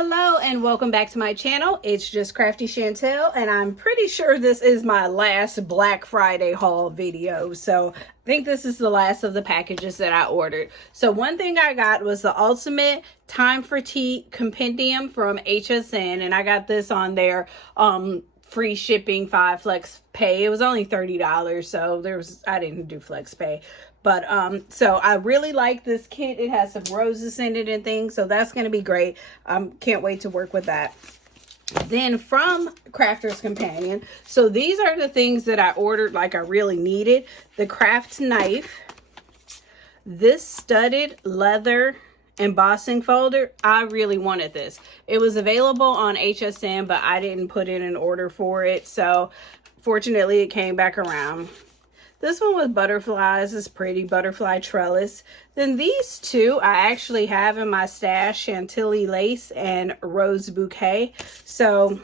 Hello and welcome back to my channel. It's just Crafty Chantel, and I'm pretty sure this is my last Black Friday haul video. So I think this is the last of the packages that I ordered. So one thing I got was the Ultimate Time for Tea Compendium from HSN, and I got this on their free shipping 5 flex pay. It was only $30, so I didn't do flex pay. But so I really like this kit. It has some roses in it and things, so that's going to be great. Can't wait to work with that. Then from Crafter's Companion, so these are the things that I ordered like I really needed. The craft knife, this studded leather embossing folder. I really wanted this. It was available on HSN, but I didn't put in an order for it, so fortunately it came back around. This one with butterflies is pretty, butterfly trellis. Then these two I actually have in my stash, Chantilly lace and rose bouquet. So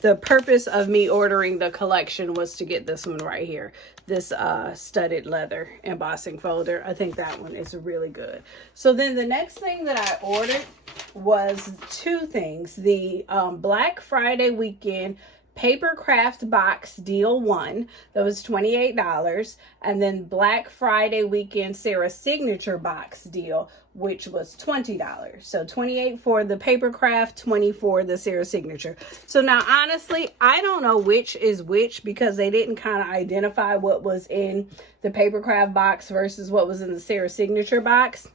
the purpose of me ordering the collection was to get this one right here, this studded leather embossing folder. I think that one is really good. So then the next thing that I ordered was two things. The Black Friday weekend Papercraft Box Deal 1, that was $28, and then Black Friday weekend Sara Signature Box Deal, which was $20. So $28 for the Papercraft, $20 for the Sara Signature. So now honestly, I don't know which is which because they didn't kind of identify what was in the Papercraft box versus what was in the Sara Signature box.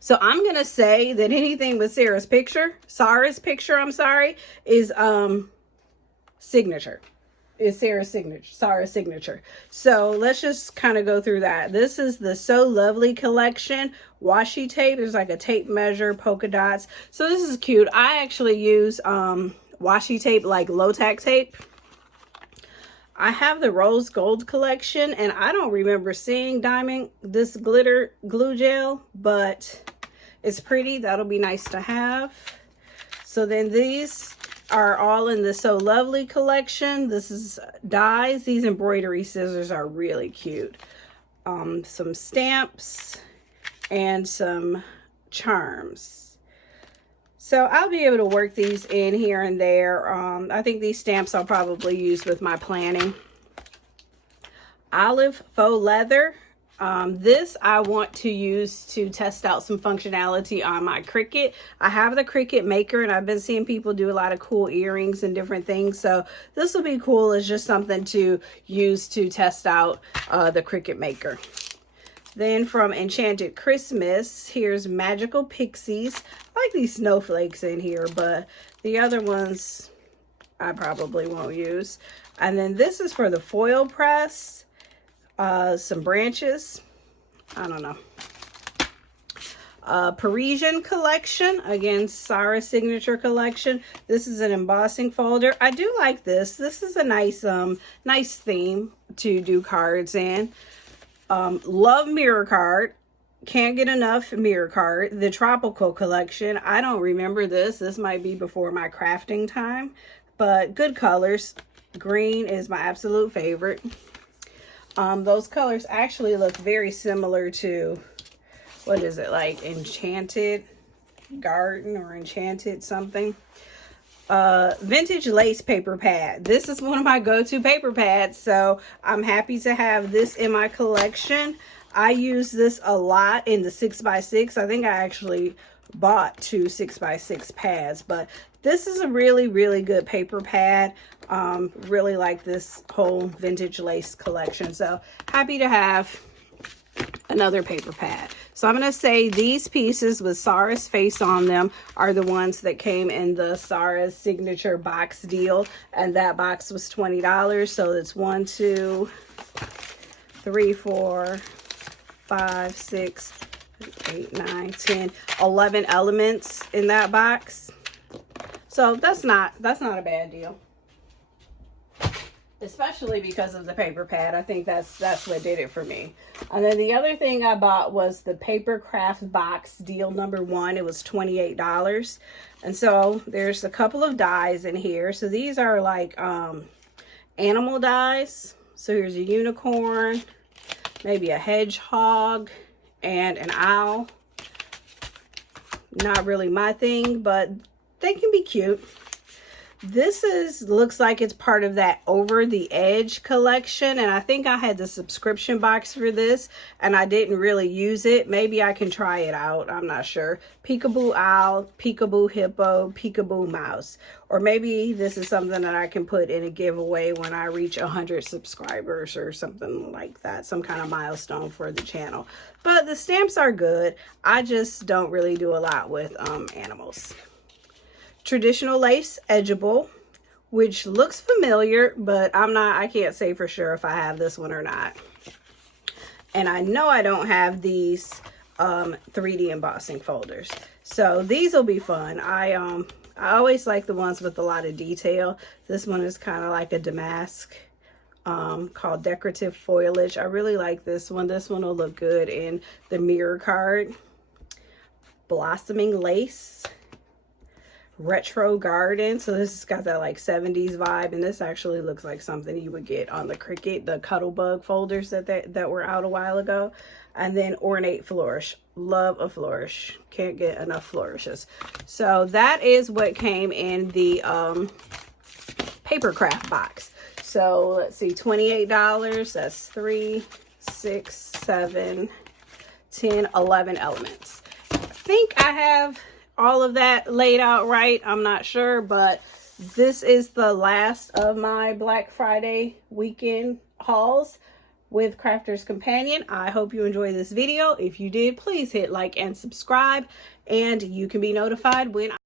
So I'm gonna say that anything with Sara's picture, is signature, is Sara's signature. So let's just kind of go through that. This is the So Lovely collection washi tape. There's like a tape measure, polka dots. So this is cute. I actually use washi tape, like low tack tape. I have the rose gold collection, and I don't remember seeing this glitter glue gel, but it's pretty. That'll be nice to have. So then these are all in the So Lovely collection. This is dies. These embroidery scissors are really cute. Some stamps and some charms. So I'll be able to work these in here and there. I think these stamps I'll probably use with my planning. Olive faux leather. This I want to use to test out some functionality on my Cricut. I have the Cricut Maker, and I've been seeing people do a lot of cool earrings and different things. So this will be cool as just something to use to test out the Cricut Maker. Then from Enchanted Christmas, here's Magical Pixies. I like these snowflakes in here, but the other ones I probably won't use. And then this is for the foil press. Some branches. I don't know. Parisian collection. Again, Sara Signature collection. This is an embossing folder. I do like this. This is a nice theme to do cards in. Love mirror card. Can't get enough mirror card. The tropical collection. I don't remember this. This might be before my crafting time, but good colors. Green is my absolute favorite. Those colors actually look very similar to, what is it, like Enchanted Garden or Enchanted something. Vintage lace paper pad. This is one of my go-to paper pads, so I'm happy to have this in my collection. I use this a lot in the 6x6. I think I actually bought 2 6x6 pads, but this is a really, really good paper pad. Really like this whole vintage lace collection. So happy to have another paper pad. So I'm going to say these pieces with Sara's face on them are the ones that came in the Sara's Signature Box Deal. And that box was $20. So it's 1, 2, 3, 4, 5, 6, 8, 9, 10, 11 elements in that box. So that's not a bad deal. especially because of the paper pad. I think that's what did it for me. And then the other thing I bought was the Papercraft Box deal number 1. It was $28. And so there's a couple of dies in here. So these are like animal dies. So here's a unicorn, maybe a hedgehog, and an owl. Not really my thing, but they can be cute. This looks like it's part of that Over the Edge collection, and I think I had the subscription box for this and I didn't really use it. Maybe I can try it out. I'm not sure. Peekaboo owl, peekaboo hippo, peekaboo mouse. Or maybe this is something that I can put in a giveaway when I reach 100 subscribers or something like that. Some kind of milestone for the channel. But the stamps are good. I just don't really do a lot with animals. Traditional lace edgeable, which looks familiar, but I can't say for sure if I have this one or not. And I know I don't have these 3D embossing folders. So these will be fun. I always like the ones with a lot of detail. This one is kind of like a damask called Decorative Foilage. I really like this one. This one will look good in the mirror card. Blossoming lace. Retro garden. So this has got that like 70s vibe, and this actually looks like something you would get on the Cricut, the Cuttlebug folders that were out a while ago. And then ornate flourish. Love a flourish. Can't get enough flourishes. So that is what came in the Papercraft box. So let's see, $28. That's 3, 6, 7, 10, 11 elements. I think I have all of that laid out right. I'm not sure, but this is the last of my Black Friday weekend hauls with Crafter's Companion. I hope you enjoyed this video. If you did, please hit like and subscribe, and you can be notified when